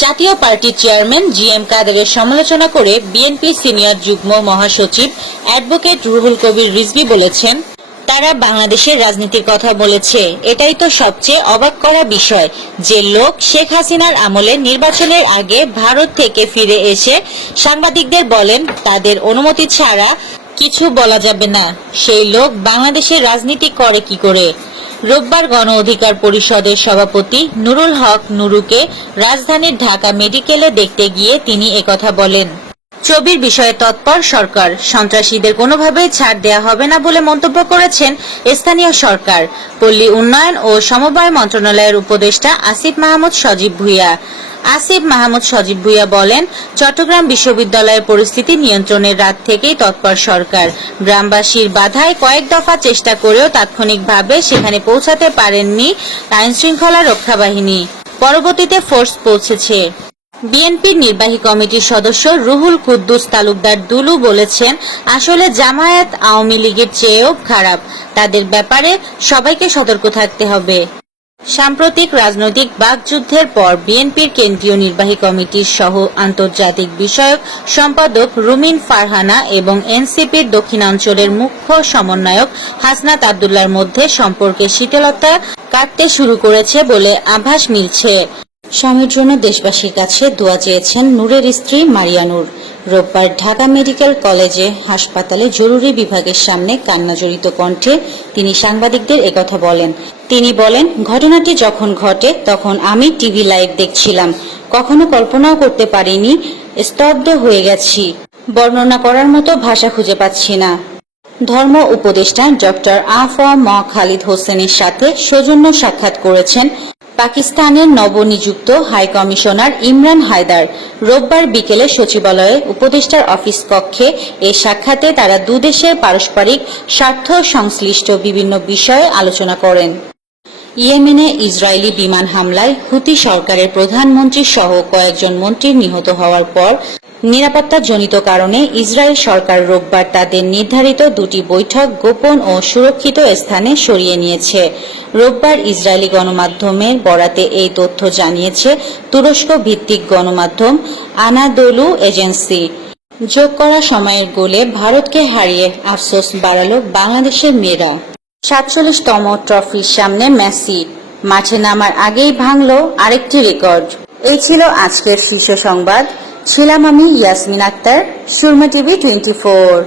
জাতীয় পার্টির chairman GM. কাদেরের সমালোচনা করে বিএনপি সিনিয়র যুগ্ম মহাসচিব অ্যাডভোকেট রুহুল কবির রিজভী বলেছেন, তারা বাংলাদেশের রাজনীতির কথা বলেছে। এটাই তো সবচেয়ে অবাক করা বিষয় যে লোক শেখ হাসিনার আমলে নির্বাচনের আগে ভারত থেকে ফিরে এসে সাংবাদিকদের বলেন তাদের অনুমতি ছাড়া কিছু বলা যাবে না, সেই লোক বাংলাদেশের রাজনীতি করে কি করে। রোববার গণ অধিকার পরিষদের সভাপতি নুরুল হক নুরুকে রাজধানীর ঢাকা মেডিকেলে দেখতে গিয়ে তিনি একথা বলেন। ছবির বিষয়ে তৎপর সরকার, সন্ত্রাসীদের কোনোভাবেই ছাড় দেয়া হবে না বলে মন্তব্য করেছেন স্থানীয় সরকার, পল্লী উন্নয়ন ও সমবায় মন্ত্রণালয়ের উপদেষ্টা আসিফ মাহমুদ সজীব ভুঁইয়া। আসিফ মাহমুদ সজীব ভুঁইয়া বলেন, চট্টগ্রাম বিশ্ববিদ্যালয়ের পরিস্থিতি নিয়ন্ত্রণের রাত থেকেই তৎপর সরকার। গ্রামবাসীর বাধায় কয়েক দফা চেষ্টা করেও তাৎক্ষণিকভাবে সেখানে পৌঁছাতে পারেননি আইনশৃঙ্খলা রক্ষা বাহিনী। পরবর্তীতে ফোর্স পৌঁছেছে। বিএনপির নির্বাহী কমিটির সদস্য রুহুল কুদ্দুস তালুকদার দুলু বলেছেন, আসলে জামায়াত আওয়ামী লীগের চেয়েও খারাপ, তাদের ব্যাপারে সবাইকে সতর্ক থাকতে হবে। সাম্প্রতিক রাজনৈতিক বাকযুদ্ধের পর বিএনপির কেন্দ্রীয় নির্বাহী কমিটির সহ আন্তর্জাতিক বিষয়ক সম্পাদক রুমিন ফারহানা এবং এনসিপির দক্ষিণাঞ্চলের মুখ্য সমন্বয়ক হাসনাত আব্দুল্লাহর মধ্যে সম্পর্কে শীতলতা কাটতে শুরু করেছে বলে আভাস মিলছে। স্বামীর জন্য দেশবাসীর কাছে দোয়া চেয়েছেন নূরের স্ত্রী মারিয়া নূর। রোববার ঢাকা মেডিকেল কলেজে হাসপাতালে জরুরি বিভাগের সামনে কান্নাজড়িত কণ্ঠে তিনি সাংবাদিকদের একথা বলেন। তিনি বলেন, ঘটনাটি যখন ঘটে তখন আমি টিভি লাইভ দেখছিলাম, কখনো কল্পনাও করতে পারিনি, স্তব্ধ হয়ে গেছি, বর্ণনা করার মতো ভাষা খুঁজে পাচ্ছি না। ধর্ম উপদেষ্টা ডক্টর আ.ফ.ম. খালিদ হোসেনের সাথে সৌজন্য সাক্ষাৎ করেছেন পাকিস্তানের নবনিযুক্ত হাই কমিশনার ইমরান হায়দার। রোববার বিকেলে সচিবালয়ে উপদেষ্টার অফিস কক্ষে এ সাক্ষাতে তারা দুদেশের পারস্পরিক স্বার্থ সংশ্লিষ্ট বিভিন্ন বিষয়ে আলোচনা করেন। ইয়েমেনে ইসরায়েলি বিমান হামলায় হুতি সরকারের প্রধানমন্ত্রী সহ কয়েকজন মন্ত্রী নিহত হওয়ার পর নিরাপত্তাজনিত কারণে ইসরায়েল সরকার রোববার তাদের নির্ধারিত দুটি বৈঠক গোপন ও সুরক্ষিত স্থানে সরিয়ে নিয়েছে। রোববার ইসরায়েলি গণমাধ্যমের বরাতে এই তথ্য জানিয়েছে তুরস্ক ভিত্তিক গণমাধ্যম আনাদোলু এজেন্সি। যোগ করা সময়ের গোলে ভারতকে হারিয়ে আফসোস বাড়ালো বাংলাদেশের মেয়েরা। ৪৭তম ট্রফির সামনে মেসি, মাঠে নামার আগেই ভাঙল আরেকটি রেকর্ড। এই ছিল আজকের শীর্ষ সংবাদ। ছিলাম আমি ইয়াসমিন আক্তার, সুরমা টিভি 24।